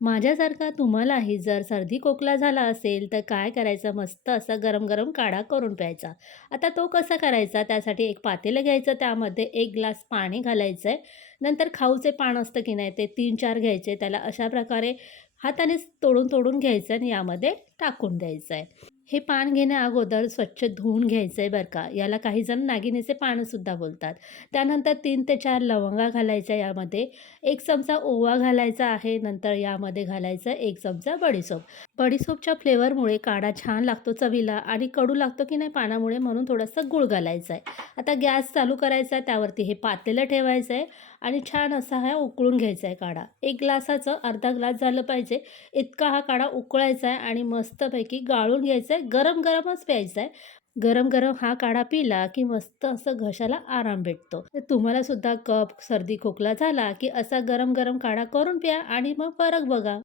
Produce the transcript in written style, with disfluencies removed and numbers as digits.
माझ्यासारखा तुम्हालाही जर सर्दी खोकला झाला असेल, तर काय करायचं मस्त असा गरम-गरम काढा करून प्यायचा. आता तो कसा करायचा? त्यासाठी एक पातेलं घ्यायचं, त्यामध्ये 1 ग्लास पाणी घालायचं आहे. नंतर खाऊचे पान असतं की नाही, ते 3-4 घ्यायचे. त्याला अशा प्रकारे हातानेच तोडून-तोडून घ्यायचं आणि यामध्ये टाकून द्यायचं आहे. हे पान घेण्या स्वच्छ धुवून घ्यायचं आहे बरं का. याला काही जण नागिनीचे पानंसुद्धा बोलतात. त्यानंतर 3 ते 4 लवंगा घालायच्या यामध्ये. 1 चमचा ओवा घालायचा आहे. नंतर यामध्ये घालायचं 1 चमचा बडीशोप. बडीशोपच्या फ्लेवरमुळे काढा छान लागतो चवीला आणि कडू लागतो की नाही पानामुळे म्हणून थोडासा गूळ घालायचा आहे. आता गॅस चालू करायचा आहे, त्यावरती हे पातेलं ठेवायचं आहे आणि छान असा हा उकळून घ्यायचा आहे काढा. 1 ग्लासाचं अर्धा ग्लास झालं पाहिजे इतका हा काढा उकळायचा आहे आणि मस्तपैकी गाळून घ्यायचा आहे. गरम-गरमच प्यायचा आहे. गरम-गरम हा काढा पिला की मस्त असं घशाला आराम भेटतो. तर तुम्हाला सुद्धा कफ, सर्दी, खोकला झाला की असा गरम-गरम काढा करून प्या आणि मग फरक बघा.